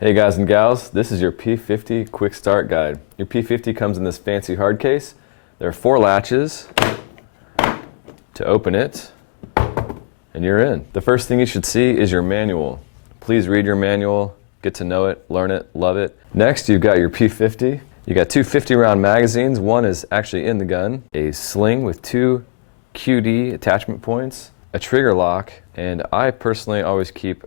Hey guys and gals, this is your P50 quick start guide. Your P50 comes in this fancy hard case. There are 4 latches to open it, and you're in. The first thing you should see is your manual. Please read your manual, get to know it, learn it, love it. Next, you've got your P50. You got 2 50-round magazines. One is actually in the gun, a sling with 2 QD attachment points, a trigger lock, and I personally always keep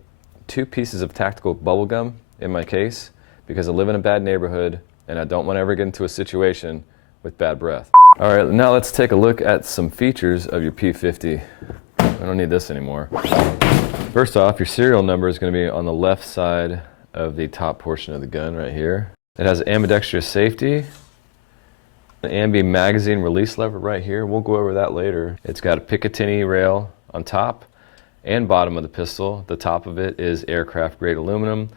2 pieces of tactical bubble gum in my case because I live in a bad neighborhood and I don't want to ever get into a situation with bad breath. All right, now let's take a look at some features of your P50. I don't need this anymore. First off, your serial number is going to be on the left side of the top portion of the gun right here. It has ambidextrous safety, an ambi magazine release lever right here. We'll go over that later. It's got a Picatinny rail on top and bottom of the pistol. The top of it is aircraft grade aluminum.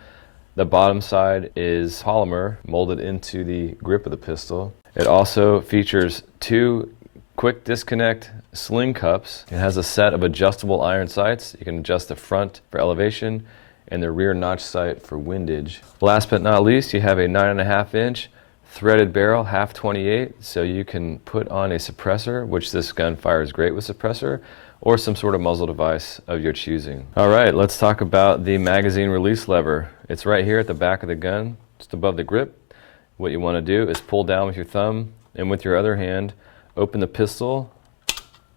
The bottom side is polymer molded into the grip of the pistol. It also features 2 quick disconnect sling cups. It has a set of adjustable iron sights. You can adjust the front for elevation and the rear notch sight for windage. Last but not least, you have a 9.5-inch threaded barrel, half 28, so you can put on a suppressor, which this gun fires great with suppressor, or some sort of muzzle device of your choosing. All right, let's talk about the magazine release lever. It's right here at the back of the gun, just above the grip. What you want to do is pull down with your thumb and with your other hand, open the pistol,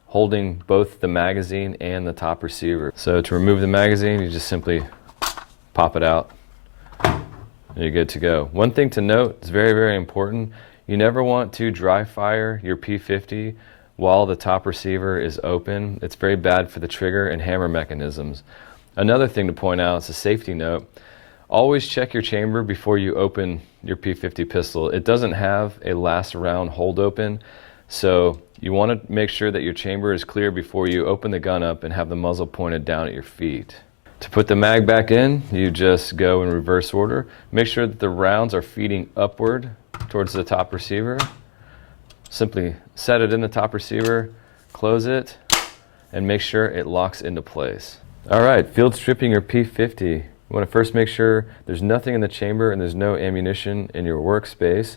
holding both the magazine and the top receiver. So to remove the magazine, you just simply pop it out and you're good to go. One thing to note, it's very, very important, you never want to dry fire your P50 while the top receiver is open. It's very bad for the trigger and hammer mechanisms. Another thing to point out, it's a safety note, always check your chamber before you open your P50 pistol. It doesn't have a last round hold open, so you want to make sure that your chamber is clear before you open the gun up and have the muzzle pointed down at your feet. To put the mag back in, you just go in reverse order. Make sure that the rounds are feeding upward towards the top receiver. Simply set it in the top receiver, close it, and make sure it locks into place. All right, field stripping your P50. You want to first make sure there's nothing in the chamber and there's no ammunition in your workspace.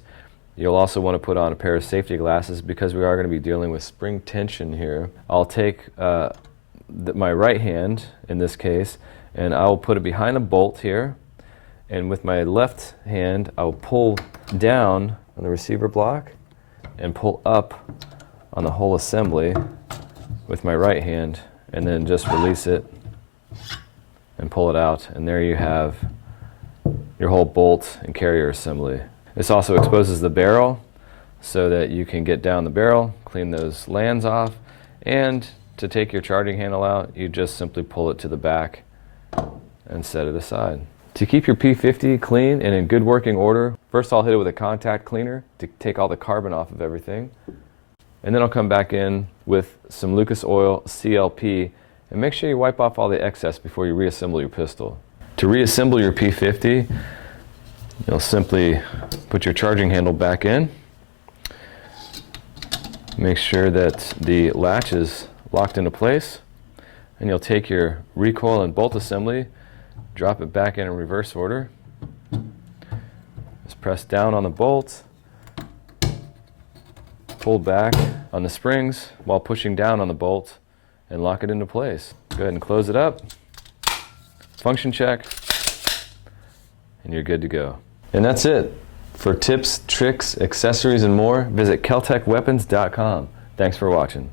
You'll also want to put on a pair of safety glasses because we are going to be dealing with spring tension here. I'll take my right hand, in this case, and I will put it behind the bolt here. And with my left hand, I will pull down on the receiver block and pull up on the whole assembly with my right hand, and then just release it and pull it out, and there you have your whole bolt and carrier assembly. This also exposes the barrel so that you can get down the barrel, clean those lands off, and to take your charging handle out, you just simply pull it to the back and set it aside. To keep your P50 clean and in good working order, first I'll hit it with a contact cleaner to take all the carbon off of everything. And then I'll come back in with some Lucas Oil CLP and make sure you wipe off all the excess before you reassemble your pistol. To reassemble your P50, you'll simply put your charging handle back in. Make sure that the latch is locked into place, and you'll take your recoil and bolt assembly, drop it back in reverse order. Just press down on the bolt, pull back on the springs while pushing down on the bolt, and lock it into place. Go ahead and close it up, function check, and you're good to go. And that's it. For tips, tricks, accessories, and more, visit KelTecWeapons.com. Thanks for watching.